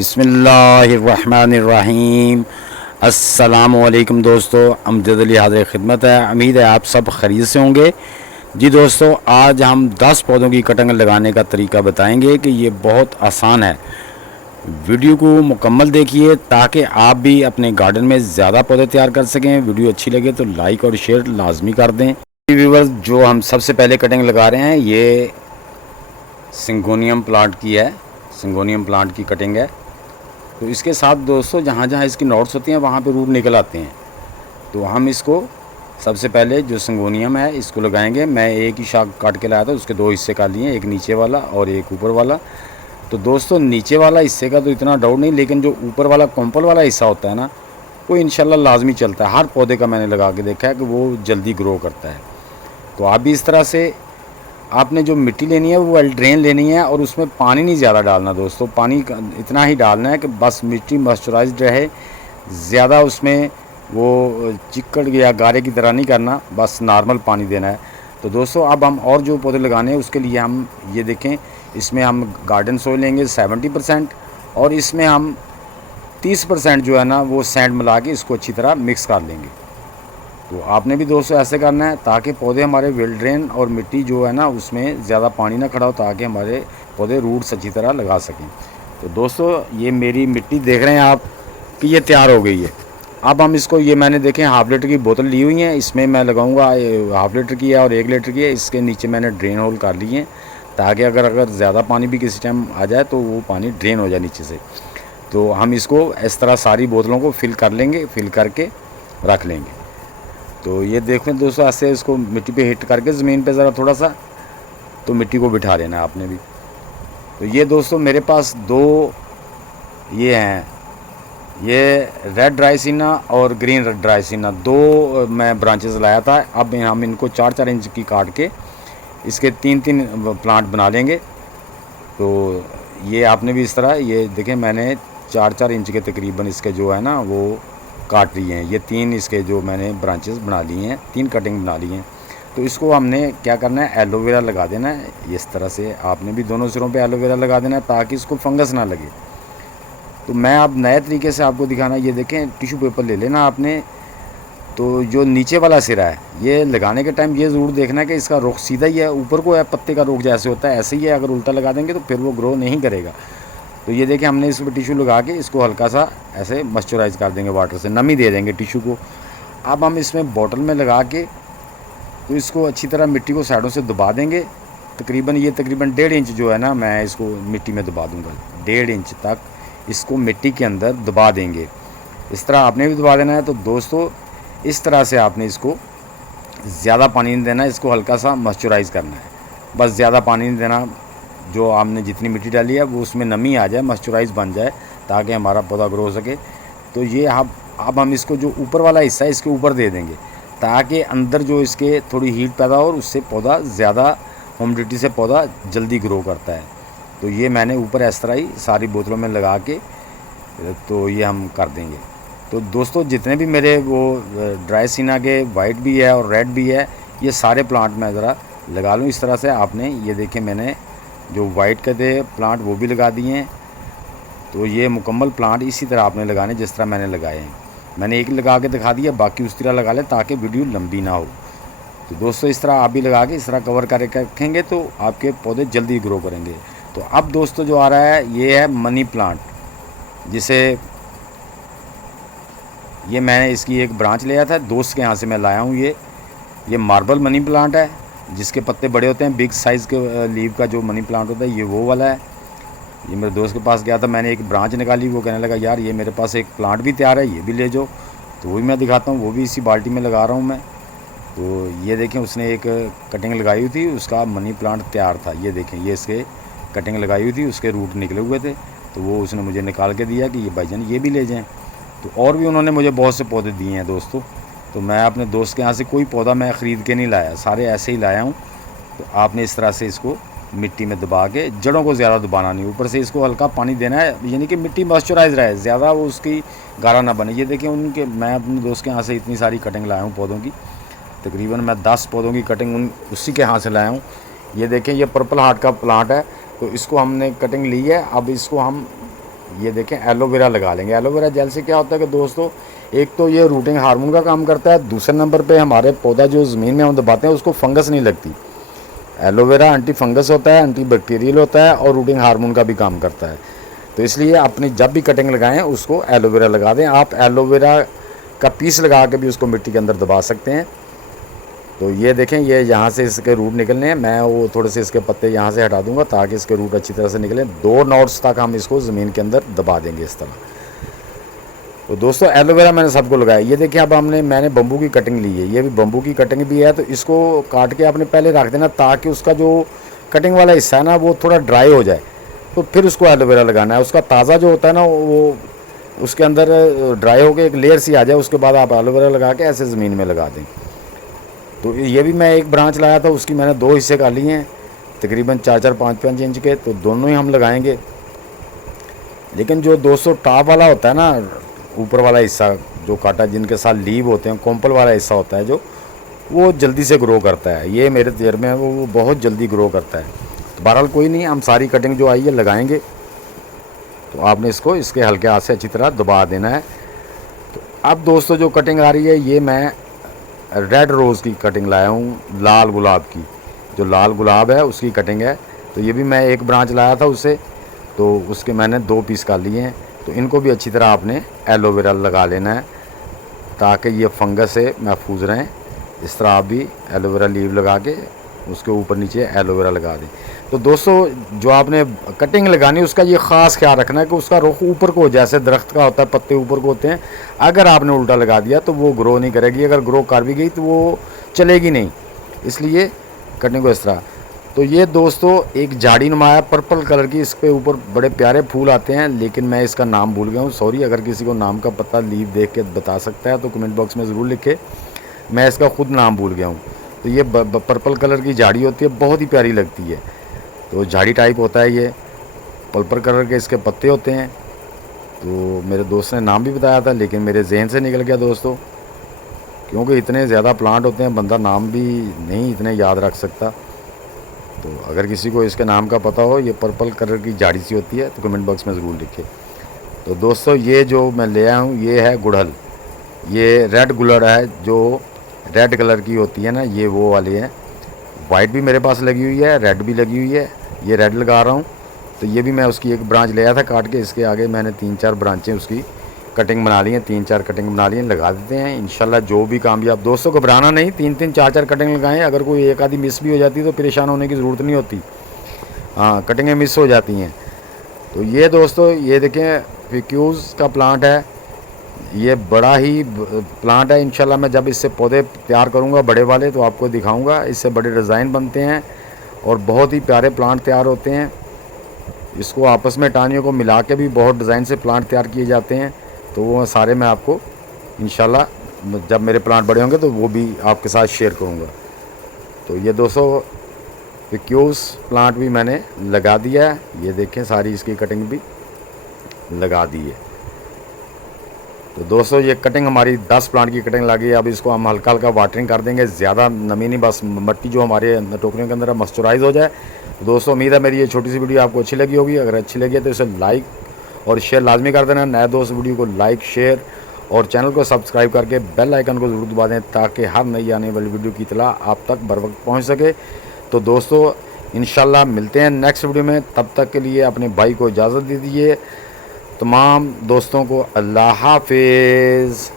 बिस्मिल्लाहिर्रहमानिर्रहीम। अस्सलामुअलैकुम दोस्तों, अमजद अली हाज़िर खिदमत है। उम्मीद है आप सब खैरियत से होंगे। जी दोस्तों, आज हम 10 पौधों की कटिंग लगाने का तरीका बताएंगे कि ये बहुत आसान है। वीडियो को मुकम्मल देखिए ताकि आप भी अपने गार्डन में ज़्यादा पौधे तैयार कर सकें। वीडियो अच्छी लगे तो लाइक और शेयर लाजमी कर दें। व्यूअर्स, जो हम सबसे पहले कटिंग लगा रहे हैं ये सिंगोनियम प्लांट की है। सिंगोनियम प्लांट की कटिंग है। तो इसके साथ दोस्तों जहाँ जहाँ इसकी नोट्स होती हैं वहाँ पे रूट निकल आते हैं। तो हम इसको सबसे पहले जो सिंगोनियम है इसको लगाएंगे। मैं एक ही शाख काट के लाया था, उसके दो हिस्से कर लिए, एक नीचे वाला और एक ऊपर वाला। तो दोस्तों नीचे वाला हिस्से का तो इतना डाउट नहीं, लेकिन जो ऊपर वाला कॉम्पल वाला हिस्सा होता है ना, वो इंशाल्लाह लाजमी चलता है। हर पौधे का मैंने लगा के देखा है कि वो जल्दी ग्रो करता है। तो आप भी इस तरह से आपने जो मिट्टी लेनी है वो वेल ड्रेन लेनी है और उसमें पानी नहीं ज़्यादा डालना दोस्तों। पानी इतना ही डालना है कि बस मिट्टी मॉइस्चराइज्ड रहे, ज़्यादा उसमें वो चिकड़ या गारे की तरह नहीं करना, बस नॉर्मल पानी देना है। तो दोस्तों अब हम और जो पौधे लगाने हैं उसके लिए हम ये देखें, इसमें हम गार्डन सॉइल लेंगे 70% और इसमें हम 30% जो है ना वो सैंड मिला के इसको अच्छी तरह मिक्स कर लेंगे। तो आपने भी दोस्तों ऐसे करना है ताकि पौधे हमारे वेल ड्रेन और मिट्टी जो है ना उसमें ज़्यादा पानी ना खड़ा हो, ताकि हमारे पौधे रूट्स अच्छी तरह लगा सकें। तो दोस्तों ये मेरी मिट्टी देख रहे हैं आप कि ये तैयार हो गई है। अब हम इसको, ये मैंने देखें हाफ़ लीटर की बोतल ली हुई है, इसमें मैं लगाऊंगा हाफ़ लीटर की है और 1 लीटर की है। इसके नीचे मैंने ड्रेन होल कर लिए हैं ताकि अगर ज़्यादा पानी भी किसी टाइम आ जाए तो वो पानी ड्रेन हो जाए नीचे से। तो हम इसको इस तरह सारी बोतलों को फिल कर लेंगे, फिल करके रख लेंगे। तो ये देखें दोस्तों, ऐसे इसको मिट्टी पे हिट करके ज़मीन पे ज़रा थोड़ा सा तो मिट्टी को बिठा लेना है आपने भी। तो ये दोस्तों मेरे पास दो ये हैं, ये रेड ड्राइसिना और ग्रीन ड्राइसिना, दो मैं ब्रांचेस लाया था। अब हम इनको 4-4 इंच की काट के इसके 3-3 प्लांट बना लेंगे। तो ये आपने भी इस तरह, ये देखें मैंने 4-4 इंच के तकरीबन इसके जो है ना वो काट लिए हैं। ये 3 इसके जो मैंने ब्रांचेस बना लिए हैं, 3 कटिंग बना ली हैं। तो इसको हमने क्या करना है, एलोवेरा लगा देना है इस तरह से। आपने भी दोनों सिरों पे एलोवेरा लगा देना है ताकि इसको फंगस ना लगे। तो मैं अब नए तरीके से आपको दिखाना, ये देखें टिश्यू पेपर ले लेना आपने। तो जो नीचे वाला सिरा है ये लगाने के टाइम ये ज़रूर देखना है कि इसका रुख सीधा ही है, ऊपर को है पत्ते का रुख जैसे होता है ऐसे ही है। अगर उल्टा लगा देंगे तो फिर वो ग्रो नहीं करेगा। तो ये देखिए हमने इस पर टिश्यू लगा के इसको हल्का सा ऐसे मॉइस्चराइज़ कर देंगे, वाटर से नमी दे देंगे टिश्यू को। अब हम इसमें बॉटल में लगा के तो इसको अच्छी तरह मिट्टी को साइडों से दबा देंगे। तकरीबन 1.5 इंच जो है ना मैं इसको मिट्टी में दबा दूँगा, 1.5 इंच तक इसको मिट्टी के अंदर दबा देंगे। इस तरह आपने भी दबा देना है। तो दोस्तों इस तरह से आपने इसको ज़्यादा पानी नहीं देना, इसको हल्का सा मॉइस्चराइज़ करना है, बस ज़्यादा पानी नहीं देना। जो आपने जितनी मिट्टी डाली है वो उसमें नमी आ जाए, मॉइस्चराइज़ बन जाए ताकि हमारा पौधा ग्रो हो सके। तो ये अब हम इसको जो ऊपर वाला हिस्सा है इसके ऊपर दे देंगे ताकि अंदर जो इसके थोड़ी हीट पैदा हो और उससे पौधा ज़्यादा ह्यूमिडिटी से पौधा जल्दी ग्रो करता है। तो ये मैंने ऊपर इस तरह ही सारी बोतलों में लगा के तो ये हम कर देंगे। तो दोस्तों जितने भी मेरे वो ड्राइसिना के वाइट भी है और रेड भी है, ये सारे प्लांट मैं ज़रा लगा लूँ इस तरह से। आपने ये देखें मैंने जो वाइट के थे प्लांट वो भी लगा दिए हैं। तो ये मुकम्मल प्लांट इसी तरह आपने लगाने जिस तरह मैंने लगाए हैं। मैंने एक लगा के दिखा दिया, बाकी उस तरह लगा लें ताकि वीडियो लंबी ना हो। तो दोस्तों इस तरह आप भी लगा के इस तरह कवर करके रखेंगे तो आपके पौधे जल्दी ग्रो करेंगे। तो अब दोस्तों जो आ रहा है ये है मनी प्लांट, जिसे ये मैंने इसकी एक ब्रांच लिया था दोस्त के यहाँ से मैं लाया हूँ। ये मार्बल मनी प्लांट है जिसके पत्ते बड़े होते हैं, बिग साइज़ के लीव का जो मनी प्लांट होता है ये वो वाला है। ये मेरे दोस्त के पास गया था, मैंने एक ब्रांच निकाली, वो कहने लगा यार ये मेरे पास एक प्लांट भी तैयार है, ये भी ले जाओ। तो वही मैं दिखाता हूँ, वो भी इसी बाल्टी में लगा रहा हूँ मैं। तो ये देखें उसने एक कटिंग लगाई हुई थी, उसका मनी प्लांट तैयार था। ये देखें ये इसके कटिंग लगाई हुई थी, उसके रूट निकले हुए थे। तो वो उसने मुझे निकाल के दिया कि ये भाईजान ये भी ले जाएँ। तो और भी उन्होंने मुझे बहुत से पौधे दिए हैं दोस्तों। तो मैं अपने दोस्त के यहाँ से कोई पौधा मैं ख़रीद के नहीं लाया, सारे ऐसे ही लाया हूँ। तो आपने इस तरह से इसको मिट्टी में दबा के, जड़ों को ज़्यादा दबाना नहीं, ऊपर से इसको हल्का पानी देना है, यानी कि मिट्टी मॉइस्चराइज रहे, ज़्यादा वो उसकी गाढ़ा ना बने। ये देखिए उनके, मैं अपने दोस्त के यहाँ से इतनी सारी कटिंग लाया हूँ पौधों की। तकरीबन मैं 10 पौधों की कटिंग उसी के यहाँ से लाया हूँ। ये देखें ये पर्पल हार्ट का प्लांट है, तो इसको हमने कटिंग ली है। अब इसको हम ये देखें एलोवेरा लगा लेंगे। एलोवेरा जेल से क्या होता है कि दोस्तों, एक तो ये रूटिंग हार्मोन का काम करता है, दूसरे नंबर पे हमारे पौधा जो ज़मीन में हम दबाते हैं उसको फंगस नहीं लगती। एलोवेरा एंटी फंगस होता है, एंटी बैक्टीरियल होता है और रूटिंग हार्मोन का भी काम करता है। तो इसलिए अपनी जब भी कटिंग लगाएं उसको एलोवेरा लगा दें। आप एलोवेरा का पीस लगा के भी उसको मिट्टी के अंदर दबा सकते हैं। तो ये देखें, ये यहाँ से इसके रूट निकलने हैं। मैं वो थोड़े से इसके पत्ते यहाँ से हटा दूंगा ताकि इसके रूट अच्छी तरह से निकलें। 2 नॉट्स तक हम इसको ज़मीन के अंदर दबा देंगे इस तरह। तो दोस्तों एलोवेरा मैंने सबको लगाया। ये देखिए, अब मैंने बम्बू की कटिंग ली है। ये भी बम्बू की कटिंग भी है, तो इसको काट के आपने पहले रख देना ताकि उसका जो कटिंग वाला हिस्सा है ना वो थोड़ा ड्राई हो जाए, तो फिर उसको एलोवेरा लगाना है। उसका ताज़ा जो होता है ना वो उसके अंदर ड्राई होकर एक लेयर सी आ जाए, उसके बाद आप एलोवेरा लगा के ऐसे ज़मीन में लगा दें। तो ये भी मैं एक ब्रांच लाया था, उसकी मैंने 2 हिस्से कर लिए हैं, तकरीबन 4-4, 5-5 इंच के। तो दोनों ही हम लगाएंगे। लेकिन जो दोस्तों टॉप वाला होता है ना, ऊपर वाला हिस्सा जो काटा जिनके साथ लीव होते हैं, कोम्पल वाला हिस्सा होता है जो, वो जल्दी से ग्रो करता है। ये मेरे तजर्बे में वो बहुत जल्दी ग्रो करता है। तो बहरहाल कोई नहीं, हम सारी कटिंग जो आई है लगाएंगे। तो आपने इसको इसके हल्के हाथ से अच्छी तरह दबा देना है। तो अब दोस्तों जो कटिंग आ रही है, ये मैं रेड रोज़ की कटिंग लाया हूँ, लाल गुलाब की। जो लाल गुलाब है उसकी कटिंग है। तो ये भी मैं एक ब्रांच लाया था उससे, तो उसके मैंने 2 पीस कर लिए हैं। तो इनको भी अच्छी तरह आपने एलोवेरा लगा लेना है ताकि ये फंगस से महफूज रहें। इस तरह आप भी एलोवेरा लीव लगा के उसके ऊपर नीचे एलोवेरा लगा दें। तो दोस्तों जो आपने कटिंग लगानी है उसका ये ख़ास ख्याल रखना है कि उसका रुख ऊपर को हो, जैसे दरख्त का होता है पत्ते ऊपर को होते हैं। अगर आपने उल्टा लगा दिया तो वो ग्रो नहीं करेगी, अगर ग्रो कर भी गई तो वो चलेगी नहीं। इसलिए कटिंग को इस तरह। तो ये दोस्तों एक झाड़ी नुमा है पर्पल कलर की, इस पे ऊपर बड़े प्यारे फूल आते हैं, लेकिन मैं इसका नाम भूल गया हूँ, सॉरी। अगर किसी को नाम का पता लीव देख के बता सकता है तो कमेंट बॉक्स में ज़रूर लिखे, मैं इसका ख़ुद नाम भूल गया हूँ। तो ये पर्पल कलर की झाड़ी होती है, बहुत ही प्यारी लगती है। तो झाड़ी टाइप होता है ये, पर्पल कलर के इसके पत्ते होते हैं। तो मेरे दोस्त ने नाम भी बताया था लेकिन मेरे जहन से निकल गया दोस्तों, क्योंकि इतने ज़्यादा प्लांट होते हैं बंदा नाम भी नहीं इतने याद रख सकता। तो अगर किसी को इसके नाम का पता हो, ये पर्पल कलर की झाड़ी सी होती है, तो कमेंट बॉक्स में ज़रूर लिखे। तो दोस्तों ये जो मैं ले आया हूँ ये है गुड़हल। ये रेड गुड़हल है, जो रेड कलर की होती है ना, ये वो वाली है। वाइट भी मेरे पास लगी हुई है, रेड भी लगी हुई है। ये रेड लगा रहा हूँ। तो ये भी मैं उसकी एक ब्रांच ले आया था काट के। इसके आगे मैंने 3-4 ब्रांचें उसकी कटिंग बना ली हैं, 3-4 कटिंग बना ली हैं। लगा देते हैं इंशाल्लाह जो भी कामयाब। दोस्तों घबराना नहीं, 3-3, 4-4 कटिंग लगाएं। अगर कोई एक आधी मिस भी हो जाती है तो परेशान होने की ज़रूरत नहीं होती। हाँ, कटिंगें मिस हो जाती हैं। तो ये दोस्तों ये देखें फिक्यूज़ का प्लांट है, ये बड़ा ही प्लांट है। इंशाल्लाह मैं जब इससे पौधे तैयार करूँगा बड़े वाले तो आपको दिखाऊँगा। इससे बड़े डिज़ाइन बनते हैं और बहुत ही प्यारे प्लांट तैयार होते हैं। इसको आपस में टानियों को मिला के भी बहुत डिज़ाइन से प्लांट तैयार किए जाते हैं। तो वो सारे मैं आपको इंशाल्लाह जब मेरे प्लांट बड़े होंगे तो वो भी आपके साथ शेयर करूँगा। तो ये दोस्तों फिक्यूस प्लांट भी मैंने लगा दिया है। ये देखें सारी इसकी कटिंग भी लगा दी है। तो दोस्तों ये कटिंग हमारी 10 प्लांट की कटिंग लगी है। अब इसको हम हल्का हल्का वाटरिंग कर देंगे, ज़्यादा नमी नहीं, बस मिट्टी जो हमारे टोकरियों के अंदर मॉइस्चराइज हो जाए। तो दोस्तों उम्मीद है मेरी ये छोटी सी वीडियो आपको अच्छी लगी होगी। अगर अच्छी लगी है तो इसे लाइक और शेयर लाजमी कर देना। नए दोस्त वीडियो को लाइक, शेयर और चैनल को सब्सक्राइब करके बेल आइकन को ज़रूर दबा दें ताकि हर नई आने वाली वीडियो की इत्तला आप तक बर वक्त पहुँच सके। तो दोस्तों इंशाल्लाह मिलते हैं नेक्स्ट वीडियो में। तब तक के लिए अपने भाई को इजाज़त दे दीजिए। तमाम दोस्तों को अल्लाह हाफिज़।